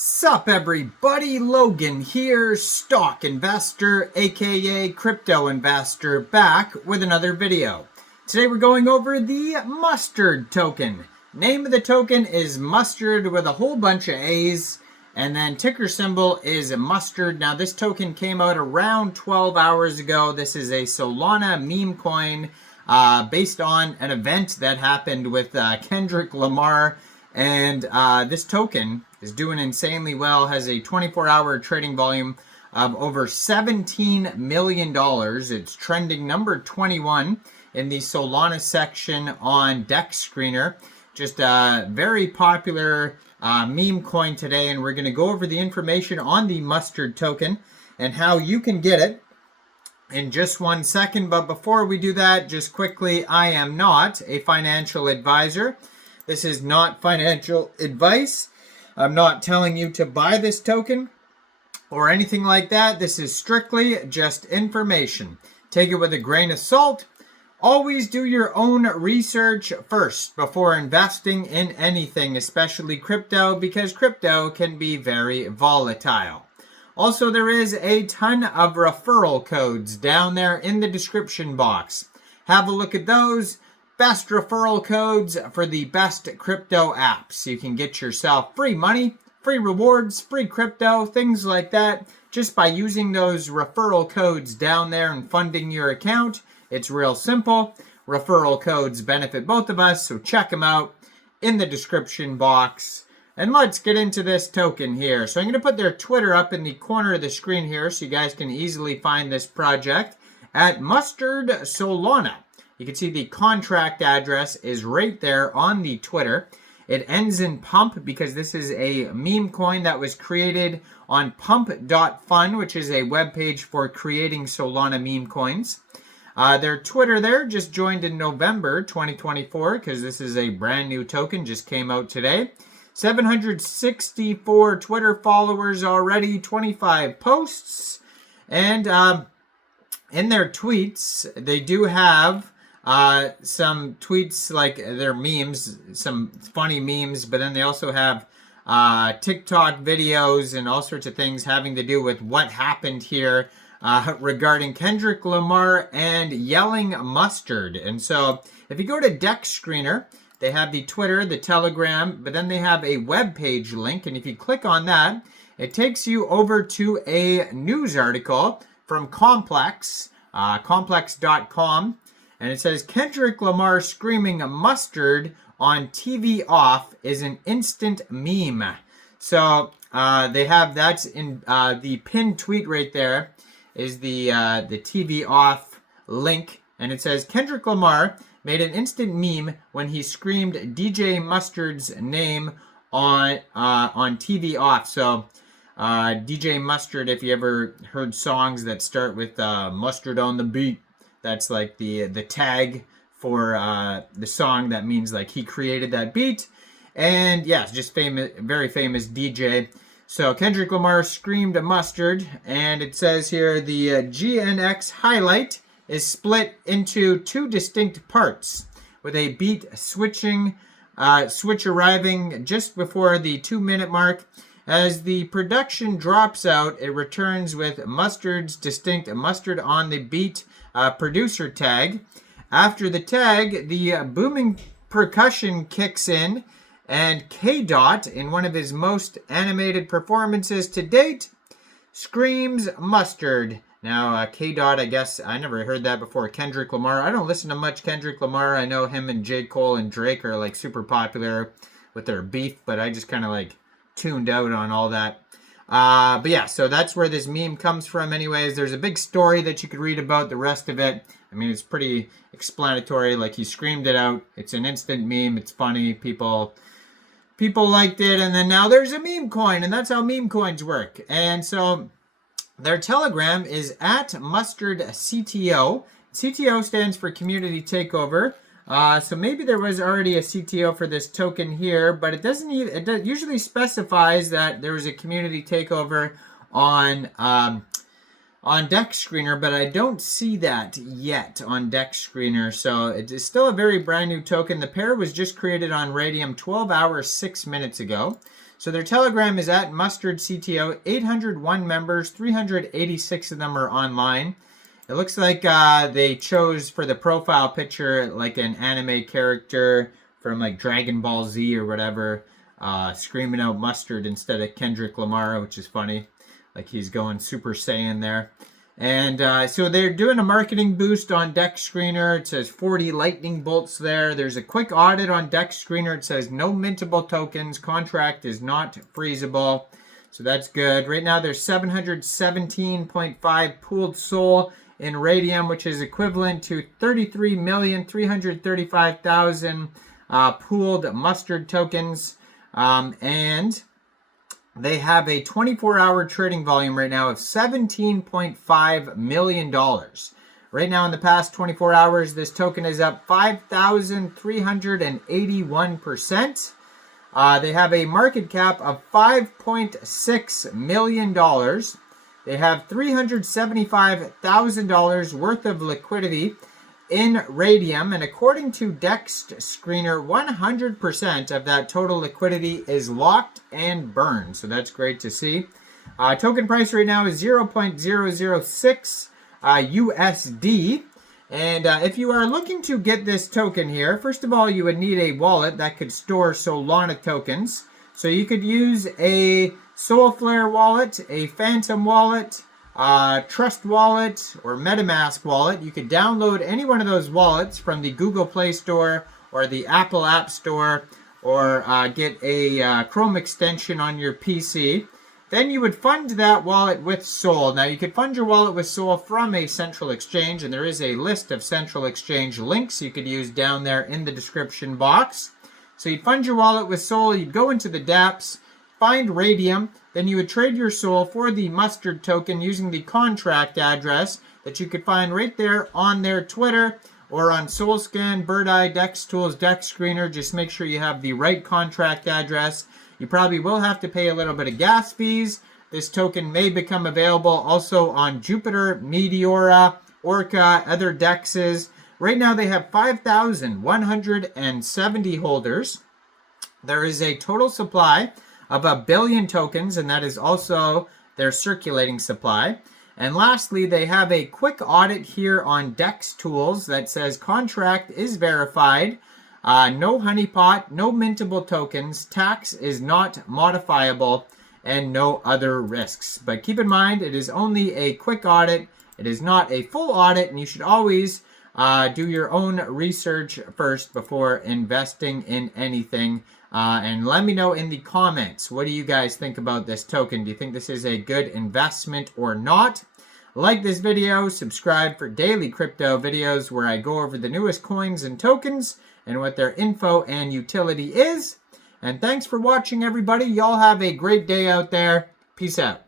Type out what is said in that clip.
Sup everybody, Logan here, stock investor aka crypto investor, back with another video. Today we're going over the Mustard token. Name of the token is Mustard with a whole bunch of A's, and then ticker symbol is Mustard. Now this token came out around 12 hours ago. This is a Solana meme coin based on an event that happened with Kendrick Lamar, and this token is doing insanely well, has a 24-hour trading volume of over $17 million. It's trending number 21 in the Solana section on Dex Screener. Just a very popular meme coin today, and we're going to go over the information on the Mustard token and how you can get it in just 1 second. But before we do that, just quickly, I am not a financial advisor. This is not financial advice. I'm not telling you to buy this token or anything like that. This is strictly just information. Take it with a grain of salt. Always do your own research first before investing in anything, especially crypto, because crypto can be very volatile. Also, there is a ton of referral codes down there in the description box. Have a look at those. Best referral codes for the best crypto apps. You can get yourself free money, free rewards, free crypto, things like that, just by using those referral codes down there and funding your account. It's real simple. Referral codes benefit both of us, so check them out in the description box. And let's get into this token here. So I'm going to put their Twitter up in the corner of the screen here so you guys can easily find this project at Mustard Solana. You can see the contract address is right there on the Twitter. It ends in pump because this is a meme coin that was created on pump.fun, which is a webpage for creating Solana meme coins. Their Twitter there just joined in November 2024 because this is a brand new token, just came out today. 764 Twitter followers already, 25 posts. And in their tweets, they do have some tweets like their memes, some funny memes, but then they also have TikTok videos and all sorts of things having to do with what happened here regarding Kendrick Lamar and yelling mustard. And so if you go to Dex Screener, they have the Twitter, the Telegram, but then they have a web page link, and if you click on that, it takes you over to a news article from Complex, complex.com. And it says, Kendrick Lamar screaming mustard on TV off is an instant meme. So they have, that's in the pinned tweet right there is the TV off link. And it says, Kendrick Lamar made an instant meme when he screamed DJ Mustard's name on TV off. So DJ Mustard, if you ever heard songs that start with mustard on the beat, that's like the tag for the song. That means like he created that beat. And yeah, it's just famous, very famous DJ. So Kendrick Lamar screamed mustard, and it says here the GNX highlight is split into two distinct parts with a beat switch arriving just before the 2-minute mark. As the production drops out, it returns with Mustard's distinct mustard on the beat producer tag. After the tag, the booming percussion kicks in, and K-Dot, in one of his most animated performances to date, screams mustard. Now, K-Dot, I guess, I never heard that before. Kendrick Lamar. I don't listen to much Kendrick Lamar. I know him and J. Cole and Drake are like super popular with their beef, but I just kind of like tuned out on all that. But yeah, so that's where this meme comes from anyways. There's a big story that you could read about the rest of it. I mean, it's pretty explanatory. Like, he screamed it out. It's an instant meme. It's funny. People liked it. And then now there's a meme coin, and that's how meme coins work. And so their Telegram is at Mustard CTO. CTO stands for Community Takeover. So maybe there was already a CTO for this token here, but it doesn't even, it usually specifies that there was a community takeover on Dex Screener, but I don't see that yet on Dex Screener. So it is still a very brand new token. The pair was just created on Radium 12 hours, 6 minutes ago. So their Telegram is at MustaaaAard, 801 members, 386 of them are online. It looks like they chose for the profile picture like an anime character from like Dragon Ball Z or whatever, screaming out mustard instead of Kendrick Lamar, which is funny. Like he's going Super Saiyan there. And so they're doing a marketing boost on Dex Screener. It says 40 lightning bolts there. There's a quick audit on Dex Screener. It says no mintable tokens. Contract is not freezable. So that's good. Right now there's 717.5 pooled SOL in Radium, which is equivalent to 33,335,000 pooled mustard tokens. And they have a 24-hour trading volume right now of $17.5 million. Right now in the past 24 hours, this token is up 5,381%. They have a market cap of $5.6 million. They have $375,000 worth of liquidity in Radium, and according to Dex Screener, 100% of that total liquidity is locked and burned. So that's great to see. Token price right now is 0.006 USD. And if you are looking to get this token here, first of all, you would need a wallet that could store Solana tokens. So you could use a Soulflare wallet, a Phantom wallet, Trust Wallet, or MetaMask wallet. You could download any one of those wallets from the Google Play Store or the Apple App Store, or get a Chrome extension on your PC. Then you would fund that wallet with SOL. Now you could fund your wallet with SOL from a central exchange, and there is a list of central exchange links you could use down there in the description box. So you'd fund your wallet with SOL, you'd go into the dApps, find Radium, then you would trade your SOL for the mustard token using the contract address that you could find right there on their Twitter or on SolScan, BirdEye, Dex Tools, Dex Screener. Just make sure you have the right contract address. You probably will have to pay a little bit of gas fees. This token may become available also on Jupiter, Meteora, Orca, other dexes. Right now they have 5,170 holders. There is a total supply of 1 billion tokens, and that is also their circulating supply. And lastly, they have a quick audit here on Dex Tools that says contract is verified, no honeypot, no mintable tokens, tax is not modifiable, and no other risks. But keep in mind, it is only a quick audit. It is not a full audit, and you should always do your own research first before investing in anything. And let me know in the comments, what do you guys think about this token? Do you think this is a good investment or not? Like this video, subscribe for daily crypto videos where I go over the newest coins and tokens and what their info and utility is. And thanks for watching, everybody. Y'all have a great day out there. Peace out.